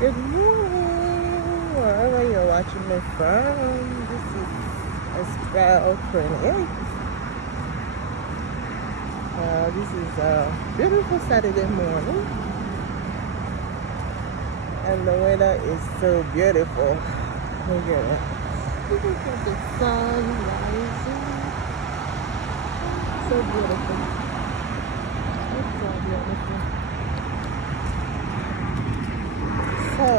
Good morning, wherever you're watching me from. This is Estelle 28. This is a beautiful Saturday morning, and the weather is so beautiful. Look at it. Look at the sun rising. So beautiful. It's so beautiful. So,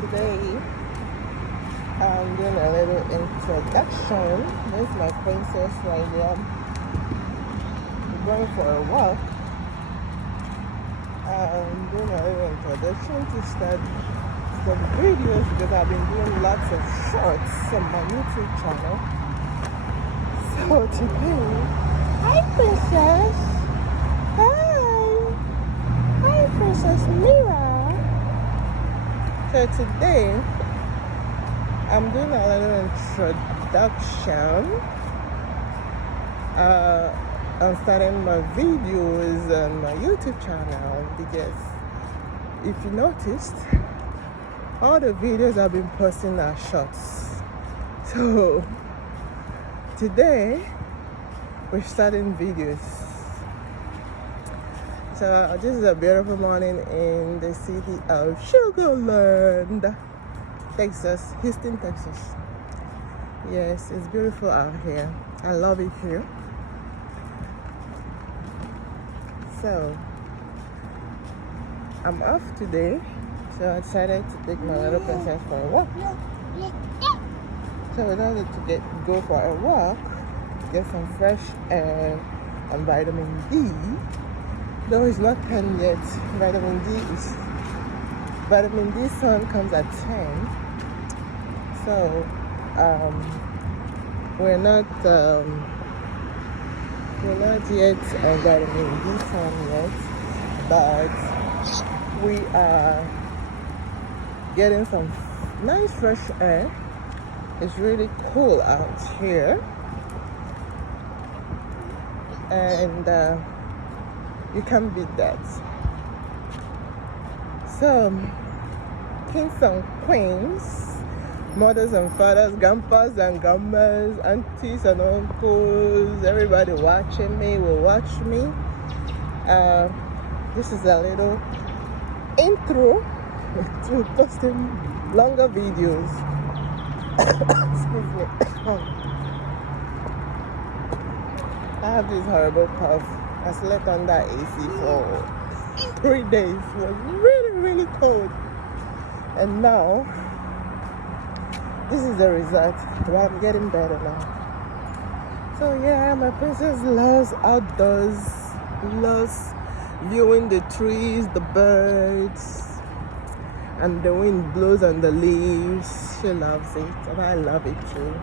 today I'm doing a little introduction. This is my princess right there. We're going for a walk. I'm doing a little introduction to start some videos because I've been doing lots of shorts on my YouTube channel. So today, hi princess. Hi Princess Mira. So today I'm doing a little introduction. I'm starting my videos on my YouTube channel because if you noticed, all the videos I've been posting are shorts. So today we're starting videos. So this is a beautiful morning in the city of Sugarland, Texas, Houston, Texas. Yes, it's beautiful out here. I love it here. So I'm off today, so I decided to take my little princess for a walk. So in order to go for a walk, get some fresh air and vitamin D. Though it's not 10 yet, vitamin D sun comes at 10. So we're not yet on vitamin D sun yet, but we are getting some nice fresh air. It's really cool out here, and you can't beat that. So, kings and queens, mothers and fathers, grandpas and grandmas, aunties and uncles, everybody watching me will watch me. This is a little intro to posting longer videos. Excuse me. I have this horrible cough. I slept under AC for 3 days. It was really, really cold. And now, this is the result. But I'm getting better now. So yeah, my princess loves outdoors, loves viewing the trees, the birds, and the wind blows on the leaves. She loves it, and I love it too.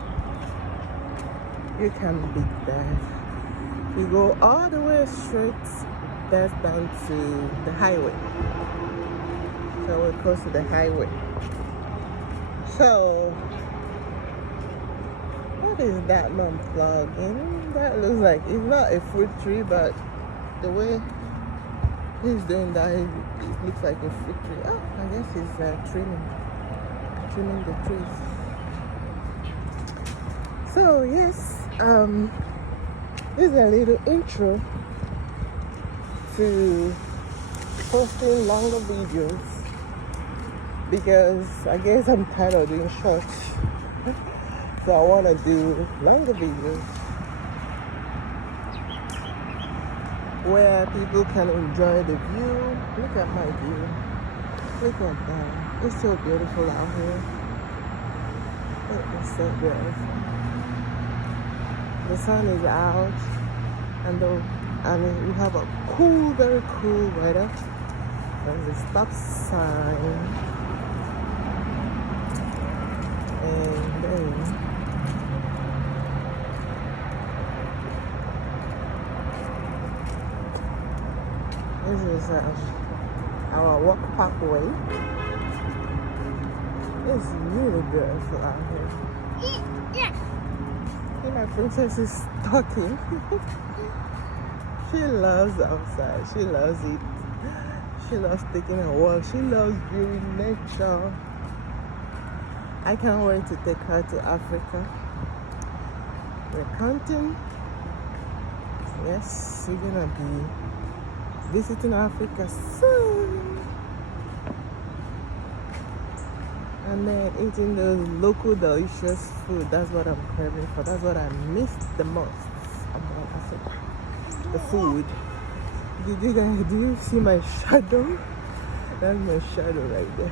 You can't beat that. You go all the way straight, that's down to the highway. So we're close to the highway. So, what is that man plugging? That looks like, it's not a fruit tree, but the way he's doing that, it looks like a fruit tree. Oh, I guess he's trimming the trees. So yes, this is a little intro to posting longer videos because I guess I'm tired of doing shorts. So I want to do longer videos where people can enjoy the view. Look at my view. Look at that. It's so beautiful out here. It is so beautiful. The sun is out, and we have a cool, very cool weather. There's a stop sign, and then this is our walk pathway. It's really beautiful out here. My princess is talking. She loves outside. She loves it. She loves taking a walk. She loves viewing nature. I can't wait to take her to Africa. We're counting. Yes, we're gonna be visiting Africa soon. And then eating those local delicious food. That's what I'm craving for. That's what I miss the most about Africa. The food. Do you see my shadow? That's my shadow right there.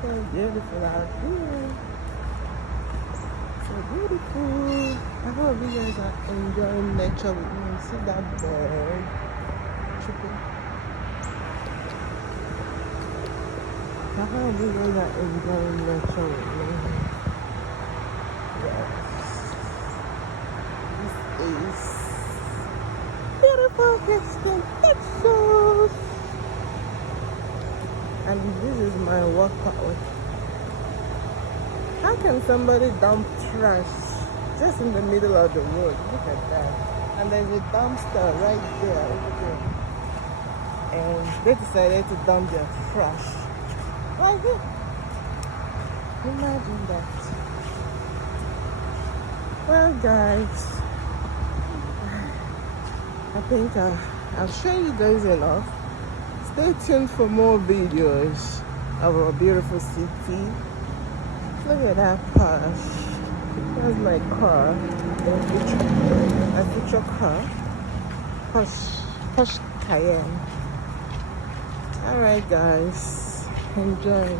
So beautiful out here. So beautiful. I hope you guys are enjoying nature with me. See that bird tripping. I hope you guys are enjoying nature with me. Yes. This is beautiful Houston, Texas. And this is my workout. How can somebody dump trash just in the middle of the road? Look at that. And there's a dumpster right there, over there. And they decided to dump their trash right here. Imagine that. Well, guys, I think I've shown you guys enough. Stay tuned for more videos of our beautiful city. Look at that Porsche. That's my car. A future car. Porsche Cayenne. Alright guys, enjoy.